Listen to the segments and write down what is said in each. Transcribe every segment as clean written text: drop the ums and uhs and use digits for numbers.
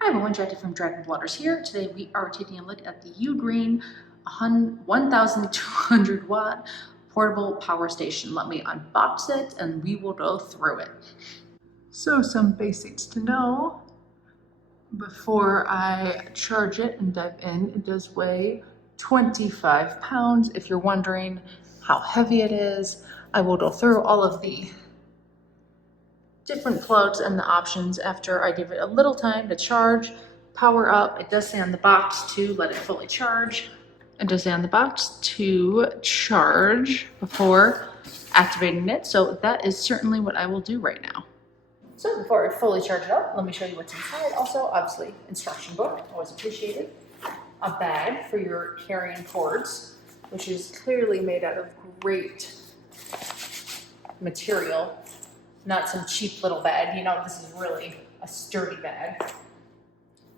Hi everyone, Jackie from Dragon Waters here. Today we are taking a look at the UGREEN 1200 watt portable power station. Let me unbox it and we will go through it. So some basics to know before I charge it and dive in. It does weigh 25 pounds. If you're wondering how heavy it is, I will go through all of the different plugs and the options after I give it a little time to charge, power up. It does say on the box to let it fully charge. It does say on the box to charge before activating it. So that is certainly what I will do right now. So before I fully charge it up, let me show you what's inside. Also, obviously, instruction book, always appreciated. A bag for your carrying cords, which is clearly made out of great material. Not some cheap little bag, you know, this is really a sturdy bag.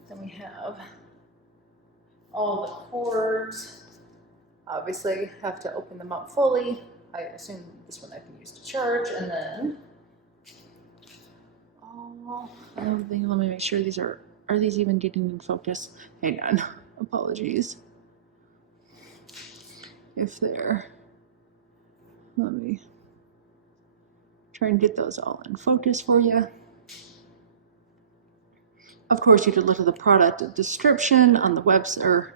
Then we have all the cords. Obviously, have to open them up fully. I assume this one I can use to charge, and then everything. Let me make sure these are these even getting in focus? Hang on, apologies. If they're, let me try and get those all in focus for you. Of course, you could look at the product description on the website or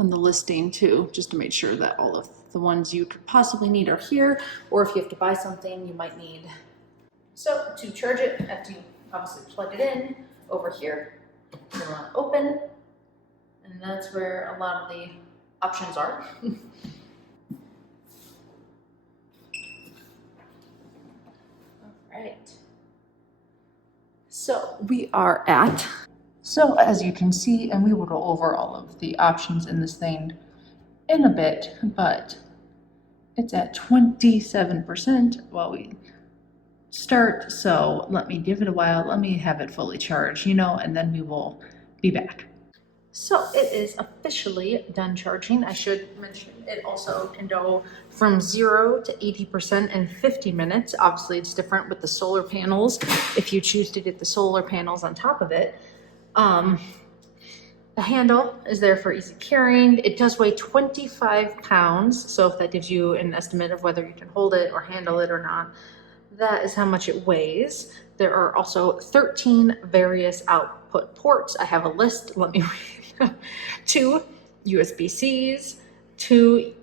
on the listing too, just to make sure that all of the ones you could possibly need are here, or if you have to buy something you might need. So to charge it, after you obviously plug it in over here, you want to open, and that's where a lot of the options are. Right. So we are at, so as you can see, and we will go over all of the options in this thing in a bit, but it's at 27% while we start. So let me give it a while. Let me have it fully charged, you know, and then we will be back. So it is officially done charging. I should mention it also can go from 0 to 80% in 50 minutes. Obviously it's different with the solar panels if you choose to get the solar panels on top of it. The handle is there for easy carrying. It does weigh 25 pounds. So if that gives you an estimate of whether you can hold it or handle it or not, that is how much it weighs. There are also 13 various output ports. I have a list. Let me read. 2 USB-Cs, 2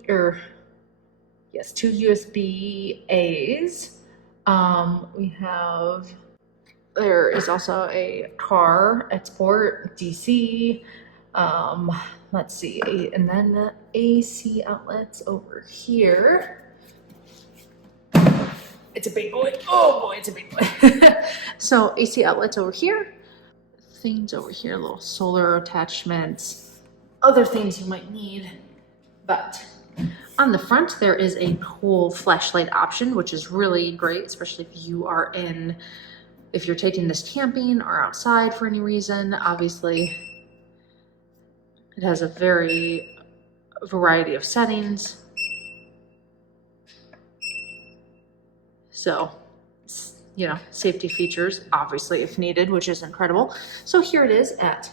USB-As. There is also a car export, DC. Let's see, and then the AC outlets over here. It's a big boy. Oh boy, it's a big boy. So AC outlets over here. Things over here, little solar attachments, other things you might need. But on the front, there is a cool flashlight option, which is really great, especially if you're taking this camping or outside for any reason. Obviously, it has a variety of settings. So, you know, safety features, obviously, if needed, which is incredible. So here it is at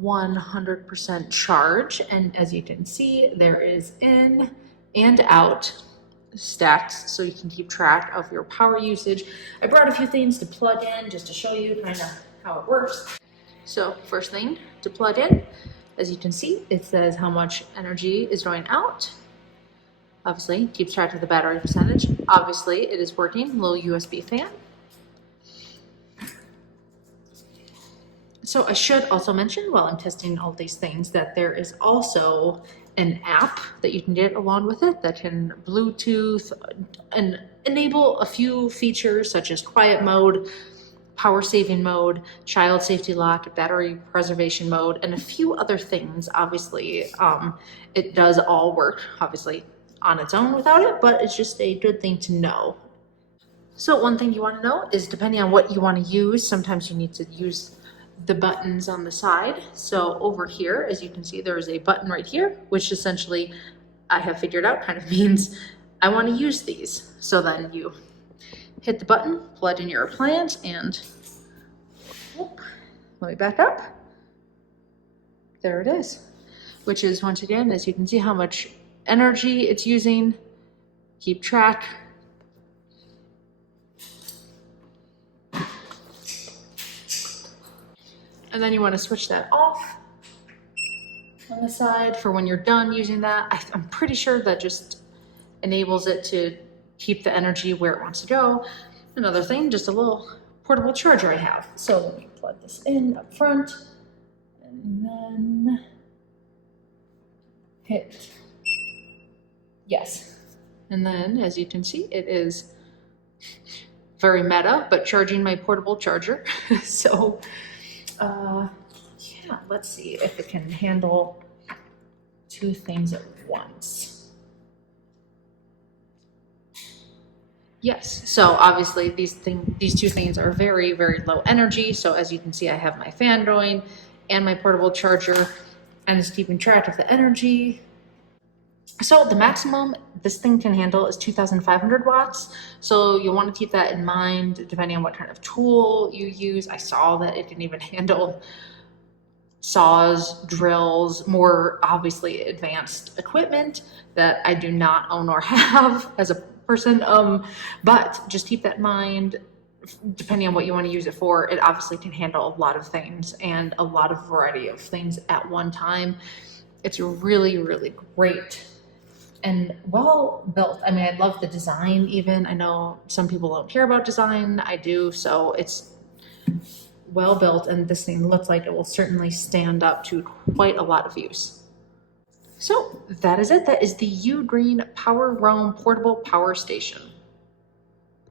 100% charge. And as you can see, there is in and out stats, so you can keep track of your power usage. I brought a few things to plug in just to show you kind of how it works. So first thing to plug in, as you can see, it says how much energy is going out. Obviously, keeps track of the battery percentage. Obviously, it is working, little USB fan. So I should also mention while I'm testing all these things that there is also an app that you can get along with it that can Bluetooth and enable a few features such as quiet mode, power saving mode, child safety lock, battery preservation mode, and a few other things. Obviously, it does all work, obviously, on its own without it, but it's just a good thing to know. So one thing you want to know is depending on what you want to use, sometimes you need to use the buttons on the side. So over here, as you can see, there is a button right here, which essentially I have figured out kind of means I want to use these. So then you hit the button, plug in your appliance, and whoop, let me back up. there it is, which is, once again, as you can see how much energy it's using. Keep track. And then you want to switch that off on the side for when you're done using that. I'm pretty sure that just enables it to keep the energy where it wants to go. Another thing, just a little portable charger I have. So let me plug this in up front and then hit yes. And then, as you can see, it is very meta, but charging my portable charger. So yeah, let's see if it can handle two things at once. Yes, so obviously these two things are very, very low energy. So as you can see, I have my fan going and my portable charger, and it's keeping track of the energy. So the maximum this thing can handle is 2,500 watts. So you'll want to keep that in mind depending on what kind of tool you use. I saw that it can even handle saws, drills, more obviously advanced equipment that I do not own or have as a person. But just keep that in mind. Depending on what you want to use it for, it obviously can handle a lot of things and a lot of variety of things at one time. It's really, really great and well built. I mean, I love the design even. I know some people don't care about design. I do. So it's well built, and this thing looks like it will certainly stand up to quite a lot of use. So that is it. That is the UGREEN PowerRoam Portable Power Station.